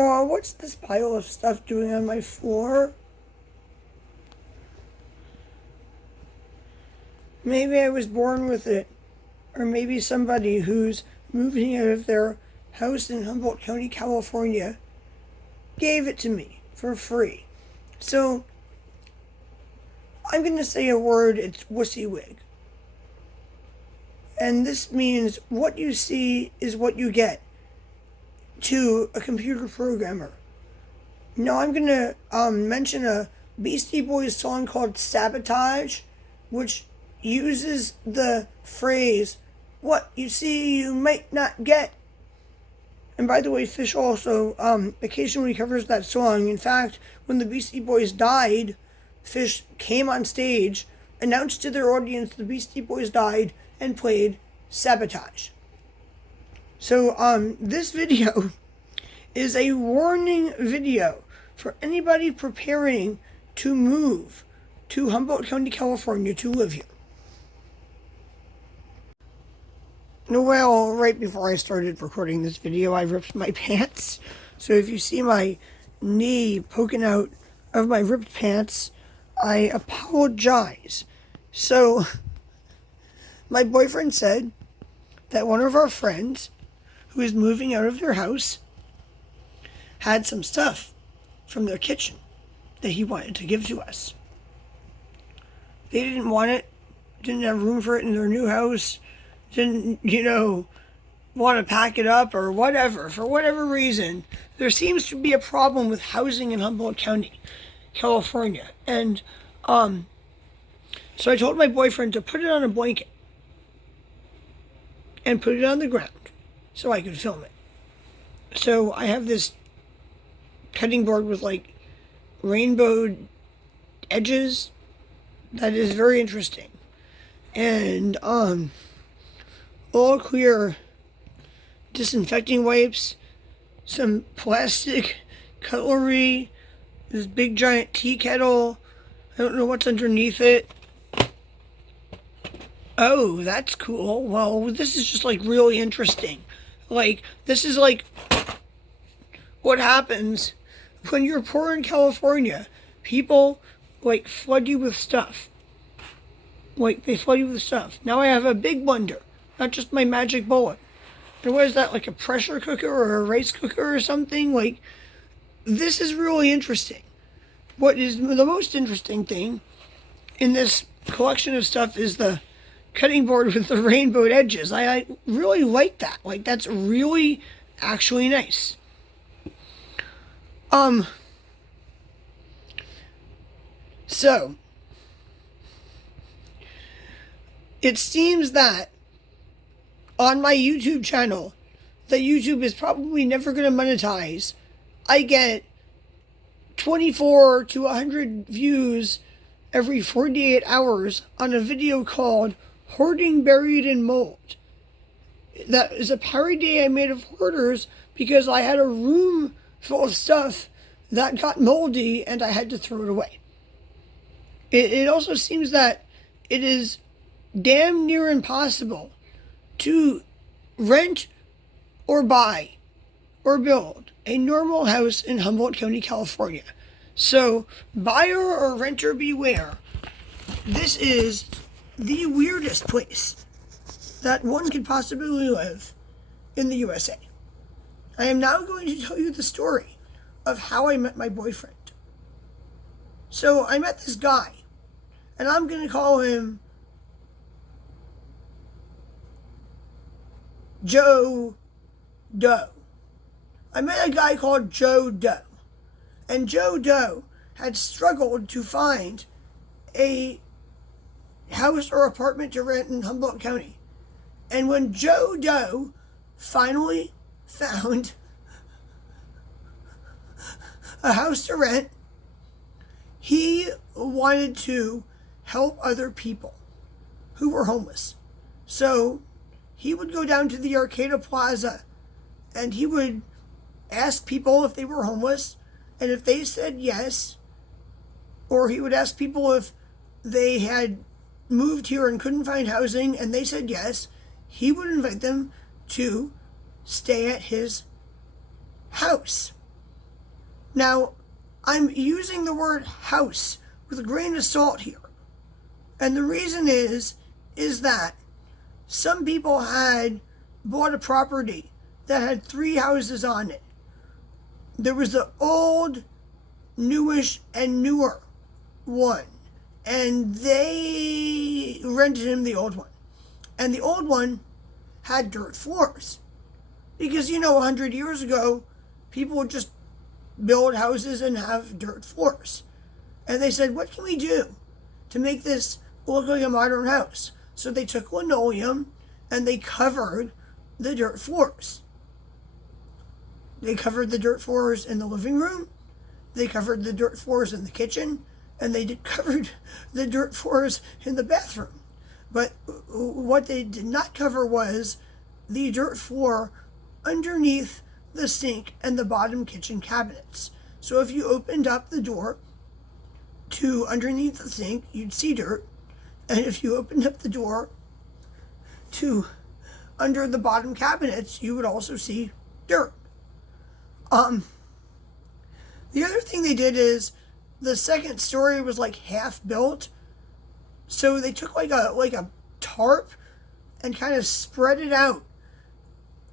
Oh, what's this pile of stuff doing on my floor? Maybe I was born with it. Or maybe somebody who's moving out of their house in Humboldt County, California, gave it to me for free. So, I'm going to say a word, it's wussywig. And this means what you see is what you get to a computer programmer. Now I'm going to mention a Beastie Boys song called Sabotage, which uses the phrase, what you see you might not get. And by the way, Fish also occasionally covers that song. In fact, when the Beastie Boys died, Fish came on stage, announced to their audience the Beastie Boys died, and played Sabotage. So this video is a warning video for anybody preparing to move to Humboldt County, California to live here. Well, right before I started recording this video, I ripped my pants. So if you see my knee poking out of my ripped pants, I apologize. So, my boyfriend said that one of our friends who is moving out of their house had some stuff from their kitchen that he wanted to give to us. They didn't want it, didn't have room for it in their new house, didn't, want to pack it up or whatever. For whatever reason, there seems to be a problem with housing in Humboldt County, California. And so I told my boyfriend to put it on a blanket and put it on the ground so I could film it. So I have this cutting board with like rainbow edges that is very interesting. And all clear disinfecting wipes, some plastic cutlery, this big giant tea kettle. I don't know what's underneath it. Oh, that's cool. Well, this is just like really interesting. Like, this is like what happens when you're poor in California. People like flood you with stuff. Like, they flood you with stuff. Now I have a big blender, not just my magic bullet. And what is that, like a pressure cooker or a rice cooker or something? Like, this is really interesting. What is the most interesting thing in this collection of stuff is the cutting board with the rainbowed edges. I really like that. Like, that's really actually nice. So, it seems that on my YouTube channel, that YouTube is probably never going to monetize, I get 24 to 100 views every 48 hours on a video called Hoarding Buried in Mold. That is a parody I made of hoarders because I had a room full of stuff that got moldy and I had to throw it away. It also seems that it is damn near impossible to rent or buy or build a normal house in Humboldt County, California. So, buyer or renter beware. This is the weirdest place that one could possibly live in the USA. I am now going to tell you the story of how I met my boyfriend. So, I met this guy, and I'm going to call him Joe Doe. I met a guy called Joe Doe. And Joe Doe had struggled to find a house or apartment to rent in Humboldt County. And when Joe Doe finally found a house to rent, he wanted to help other people who were homeless. So he would go down to the Arcata Plaza and he would ask people if they were homeless, and if they said yes, or he would ask people if they had moved here and couldn't find housing and they said yes, he would invite them to stay at his house. Now, I'm using the word house with a grain of salt here. And the reason is that some people had bought a property that had 3 houses on it. There was the old, newish, and newer one. And they rented him the old one. And the old one had dirt floors. Because, 100 years ago, people would just build houses and have dirt floors. And they said, what can we do to make this look like a modern house? So they took linoleum and they covered the dirt floors. They covered the dirt floors in the living room. They covered the dirt floors in the kitchen. And they covered the dirt floors in the bathroom. But what they did not cover was the dirt floor underneath the sink and the bottom kitchen cabinets. So if you opened up the door to underneath the sink, you'd see dirt. And if you opened up the door to under the bottom cabinets, you would also see dirt. The other thing they did is the second story was like half built. So they took like a tarp and kind of spread it out.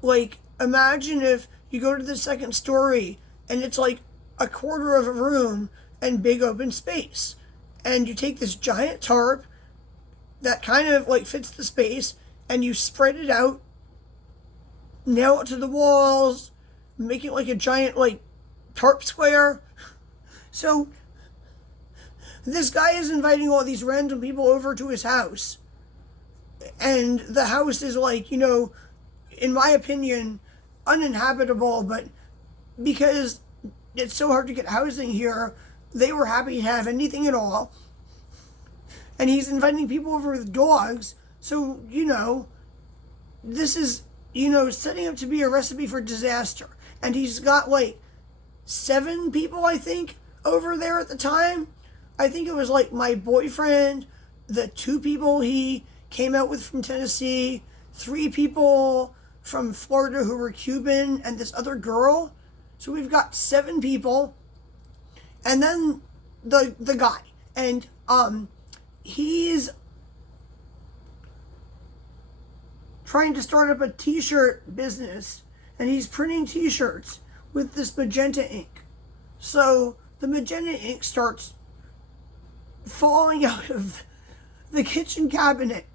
Like, imagine if you go to the second story and it's like a quarter of a room and big open space. And you take this giant tarp that kind of like fits the space and you spread it out, nail it to the walls, make it like a giant like tarp square. So this guy is inviting all these random people over to his house. And the house is like, in my opinion, uninhabitable, but because it's so hard to get housing here, they were happy to have anything at all. And he's inviting people over with dogs. So, this is, setting up to be a recipe for disaster. And he's got like 7 people, I think, over there at the time. I think it was like my boyfriend, the 2 people he came out with from Tennessee, 3 people from Florida who were Cuban, and this other girl. So we've got 7 people. And then the guy. And he's trying to start up a t-shirt business, and he's printing t-shirts with this magenta ink. So the magenta ink starts falling out of the kitchen cabinet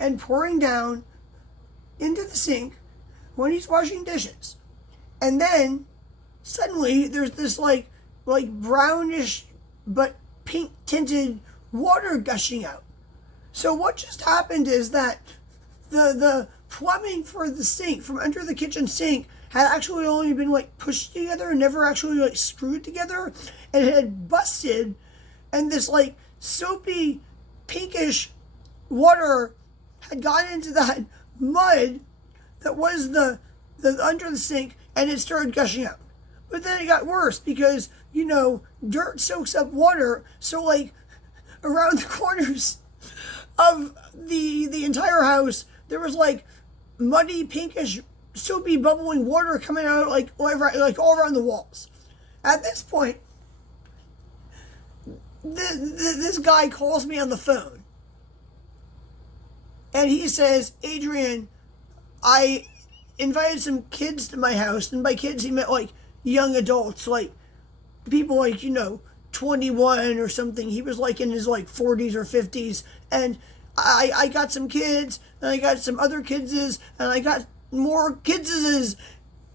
and pouring down into the sink when he's washing dishes. And then suddenly there's this like brownish but pink tinted water gushing out. So what just happened is that the plumbing for the sink from under the kitchen sink had actually only been like pushed together and never actually like screwed together, and it had busted, and this like soapy pinkish water had gone into that mud that was the under the sink, and it started gushing out. But then it got worse because dirt soaks up water, so like around the corners of the entire house there was like muddy pinkish soapy bubbling water coming out like all around the walls. At this point, this guy calls me on the phone and he says, Adrienne, I invited some kids to my house, and by kids he meant like young adults, like people like 21 or something. He was like in his like 40s or 50s, and I got some kids, and I got some other kidses, and I got more kidses.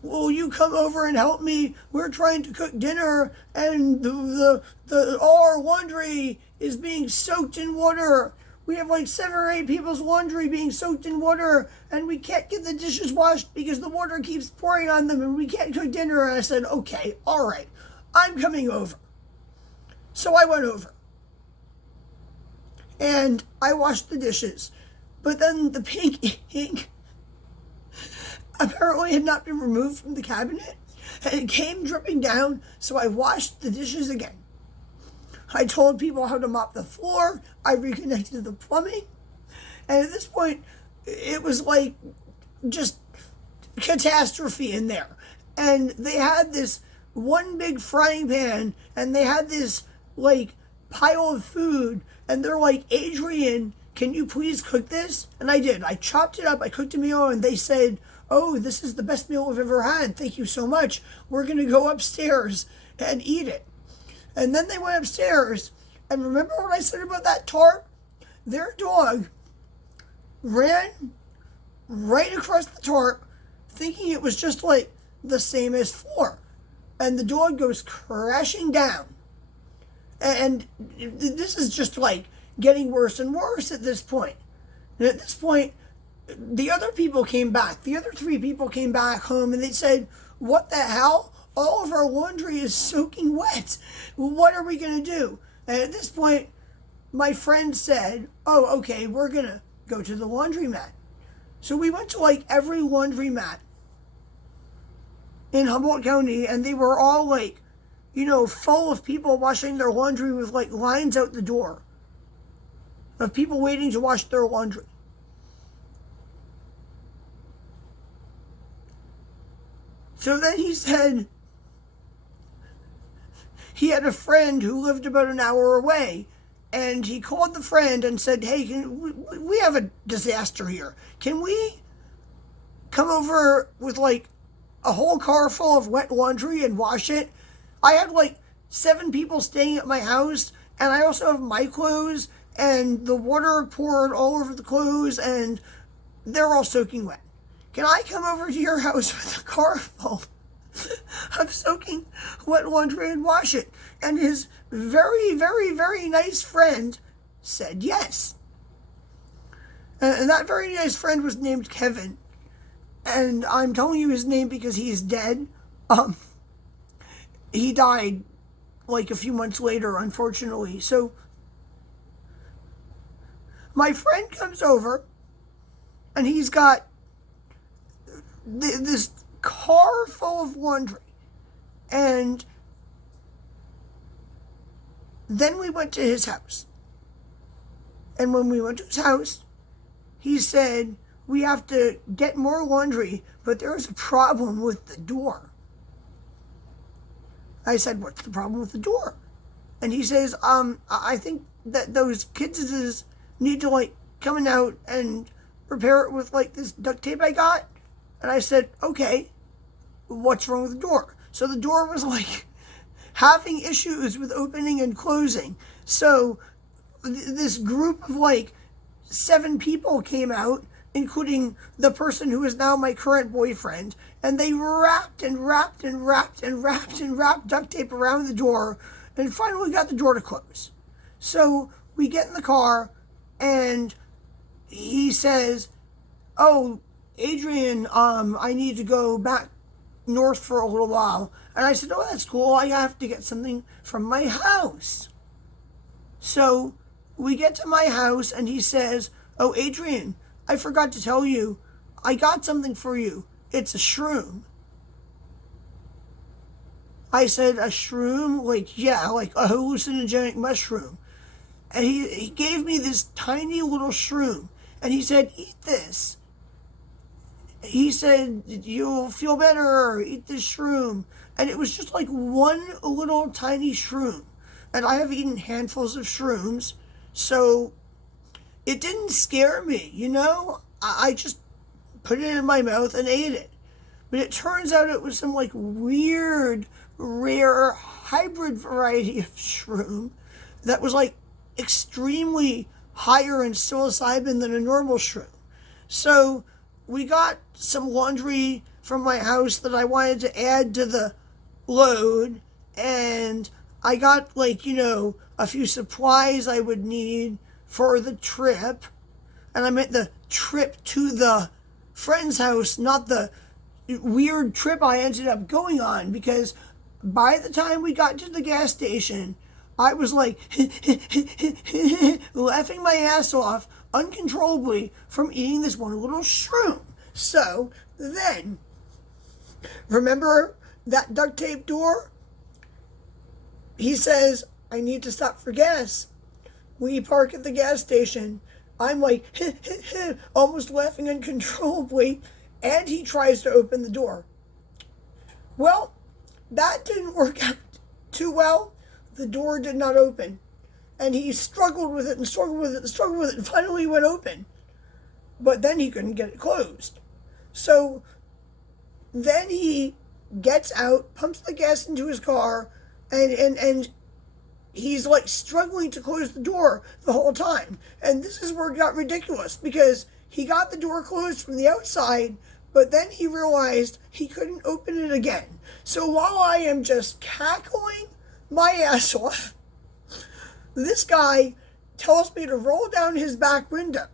Will you come over and help me? We're trying to cook dinner, and all our laundry is being soaked in water. We have like 7 or 8 people's laundry being soaked in water, and we can't get the dishes washed because the water keeps pouring on them, and we can't cook dinner. And I said, okay, all right, I'm coming over. So I went over, and I washed the dishes, but then the pink ink apparently had not been removed from the cabinet, and it came dripping down, so I washed the dishes again. I told people how to mop the floor, I reconnected the plumbing, and at this point, it was like just catastrophe in there. And they had this one big frying pan, and they had this like pile of food, and they're like, Adrienne, can you please cook this? And I did. I chopped it up, I cooked a meal, and they said, oh, this is the best meal I've ever had. Thank you so much. We're going to go upstairs and eat it. And then they went upstairs, and remember what I said about that tarp? Their dog ran right across the tarp, thinking it was just like the same as floor. And the dog goes crashing down. And this is just like getting worse and worse at this point. And at this point, the other people came back. The other 3 people came back home, and they said, what the hell? All of our laundry is soaking wet. What are we going to do? And at this point, my friend said, oh, okay, we're going to go to the laundromat. So we went to like every laundromat in Humboldt County, and they were all like, you know, full of people washing their laundry with like lines out the door of people waiting to wash their laundry. So then he said he had a friend who lived about an hour away, and he called the friend and said, hey, we have a disaster here. Can we come over with like a whole car full of wet laundry and wash it? I had like 7 people staying at my house, and I also have my clothes, and the water poured all over the clothes, and they're all soaking wet. Can I come over to your house with a car full of soaking wet laundry and wash it? And his very, very, very nice friend said yes. And that very nice friend was named Kevin. And I'm telling you his name because he is dead. He died like a few months later, unfortunately. So my friend comes over, and he's got this car full of laundry. And then we went to his house. And when we went to his house, he said, we have to get more laundry, but there's a problem with the door. I said, what's the problem with the door? And he says, I think that those kids need to like come out and repair it with like this duct tape I got. And I said, okay, what's wrong with the door? So the door was like having issues with opening and closing. So this group of like 7 people came out, including the person who is now my current boyfriend, and they wrapped duct tape around the door, and finally got the door to close. So we get in the car, and he says, oh, Adrienne, I need to go back north for a little while. And I said, oh, that's cool. I have to get something from my house. So we get to my house, and he says, oh, Adrienne, I forgot to tell you, I got something for you. It's a shroom. I said, a shroom? Like, yeah, like a hallucinogenic mushroom. And he gave me this tiny little shroom. And he said, eat this. He said, you'll feel better, eat this shroom. And it was just like one little tiny shroom. And I have eaten handfuls of shrooms, so it didn't scare me, you know? I just put it in my mouth and ate it. But it turns out it was some like weird, rare, hybrid variety of shroom that was like extremely higher in psilocybin than a normal shroom. So we got some laundry from my house that I wanted to add to the load, and I got like, you know, a few supplies I would need for the trip. And I meant the trip to the friend's house, not the weird trip I ended up going on, because by the time we got to the gas station, I was like laughing my ass off uncontrollably from eating this one little shroom. So then, remember that duct tape door? He says, I need to stop for gas. We park at the gas station. I'm like, almost laughing uncontrollably, and he tries to open the door. Well, That didn't work out too well. The door did not open. And he struggled with it and struggled with it and struggled with it and finally went open. But then he couldn't get it closed. So then he gets out, pumps the gas into his car, and he's like struggling to close the door the whole time. And this is where it got ridiculous, because he got the door closed from the outside, but then he realized he couldn't open it again. So while I am just cackling my ass off, this guy tells me to roll down his back window.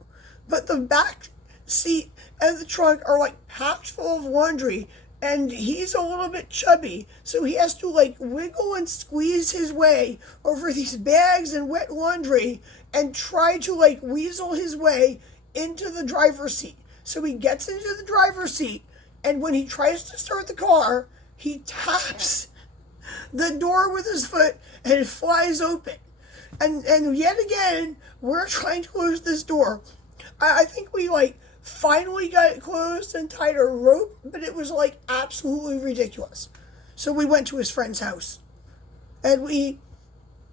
But the back seat and the trunk are like packed full of laundry, and he's a little bit chubby, so he has to like wiggle and squeeze his way over these bags and wet laundry and try to like weasel his way into the driver's seat. So he gets into the driver's seat, and when he tries to start the car, he taps the door with his foot and it flies open. And yet again, we're trying to close this door. I think we like finally got it closed and tied a rope, but it was like absolutely ridiculous. So we went to his friend's house, and we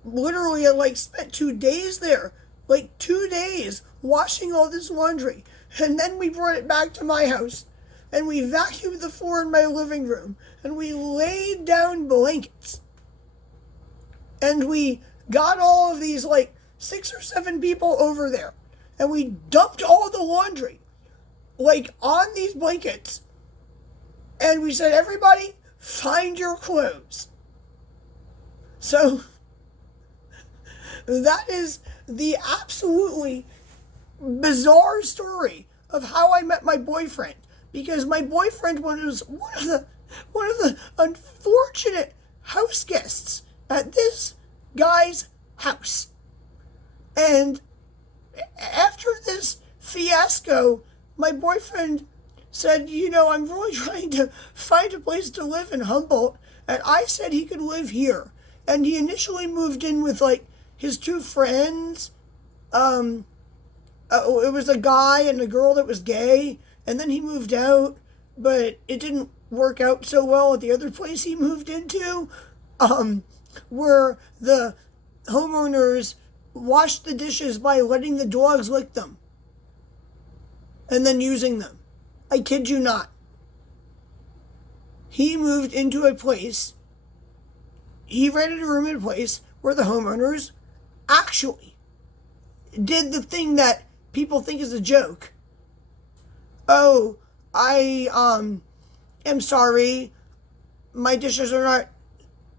literally like spent 2 days there, like 2 days washing all this laundry. And then we brought it back to my house, and we vacuumed the floor in my living room, and we laid down blankets, and we got all of these like 6 or 7 people over there, and we dumped all the laundry like on these blankets, and we said, everybody find your clothes. So that is the absolutely bizarre story of how I met my boyfriend, because my boyfriend was one of the unfortunate house guests at this guy's house. And after this fiasco, my boyfriend said, I'm really trying to find a place to live in Humboldt, and I said he could live here. And he initially moved in with like his 2 friends. It was a guy and a girl that was gay, and then he moved out, but it didn't work out so well at the other place he moved into, where the homeowners washed the dishes by letting the dogs lick them and then using them. I kid you not. He moved into a place, he rented a room in a place where the homeowners actually did the thing that people think is a joke. Oh, I am sorry, my dishes are not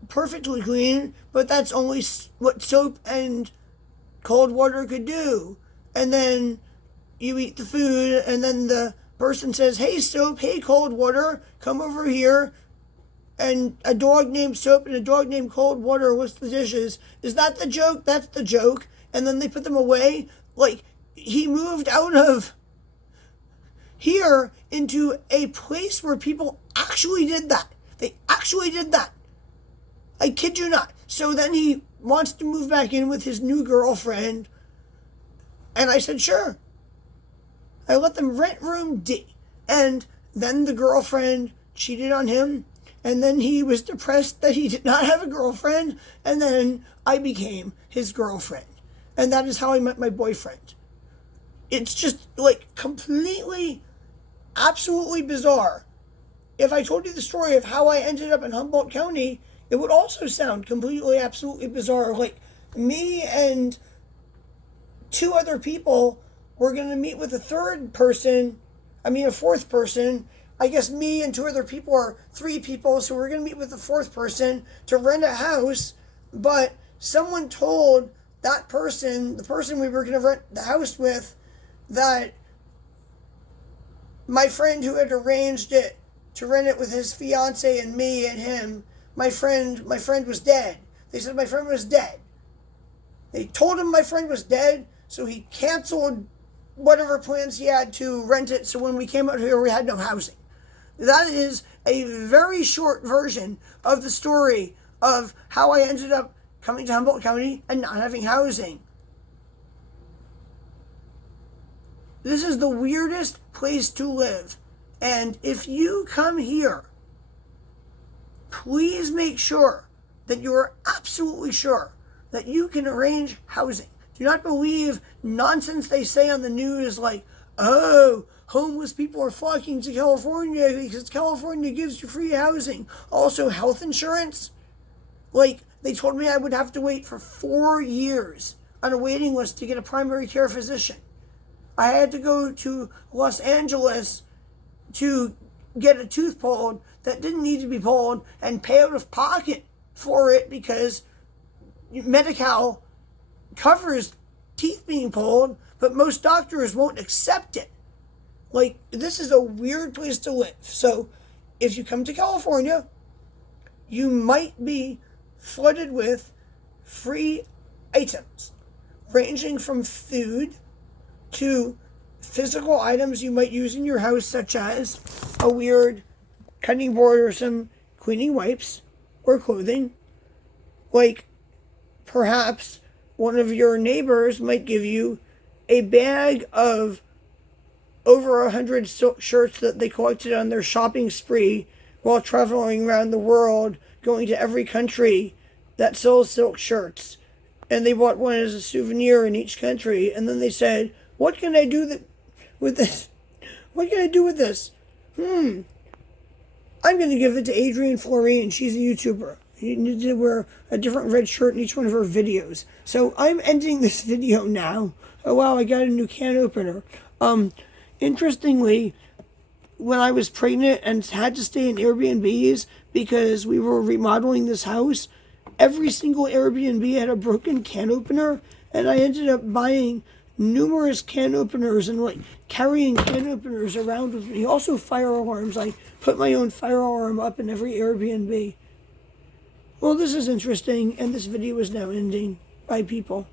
perfectly clean, but that's only what soap and cold water could do. And then you eat the food, and then the person says, hey soap, hey cold water, come over here. And a dog named Soap and a dog named Cold Water what's the dishes. Is that the joke? That's the joke. And then they put them away. Like, he moved out of here into a place where people actually did that. They actually did that. I kid you not. So then he wants to move back in with his new girlfriend. And I said, sure. I let them rent room D. And then the girlfriend cheated on him. And then he was depressed that he did not have a girlfriend. And then I became his girlfriend. And that is how I met my boyfriend. It's just like completely, absolutely bizarre. If I told you the story of how I ended up in Humboldt County, it would also sound completely, absolutely bizarre. Like, me and 2 other people were going to meet with a fourth person. I guess me and 2 other people are 3 people, so we're going to meet with the 4th person to rent a house. But someone told that person, the person we were going to rent the house with, that my friend who had arranged it to rent it with his fiance and me and him, my friend was dead. They said my friend was dead. They told him my friend was dead, so he canceled whatever plans he had to rent it, so when we came out here, we had no housing. That is a very short version of the story of how I ended up coming to Humboldt County and not having housing. This is the weirdest place to live. And if you come here please make sure that you are absolutely sure that you can arrange housing. Do not believe nonsense they say on the news like, oh, homeless people are flocking to California because California gives you free housing. Also, health insurance. Like, they told me I would have to wait for 4 years on a waiting list to get a primary care physician. I had to go to Los Angeles to get a tooth pulled that didn't need to be pulled and pay out of pocket for it because Medi-Cal covers teeth being pulled, but most doctors won't accept it. Like, this is a weird place to live. So, if you come to California, you might be flooded with free items, ranging from food to physical items you might use in your house, such as a weird cutting board or some cleaning wipes or clothing. Like, perhaps one of your neighbors might give you a bag of over 100 silk shirts that they collected on their shopping spree while traveling around the world, going to every country that sells silk shirts. And they bought one as a souvenir in each country. And then they said, what can I do with this? What can I do with this? I'm going to give it to Adrienne Floreen. She's a YouTuber. You need to wear a different red shirt in each one of her videos. So I'm ending this video now. Oh wow, I got a new can opener. Interestingly, when I was pregnant and had to stay in Airbnbs because we were remodeling this house, every single Airbnb had a broken can opener, and I ended up buying numerous can openers and like carrying can openers around with me. Also fire alarms. I put my own fire alarm up in every Airbnb. Well, this is interesting, and this video is now ending. Bye, people.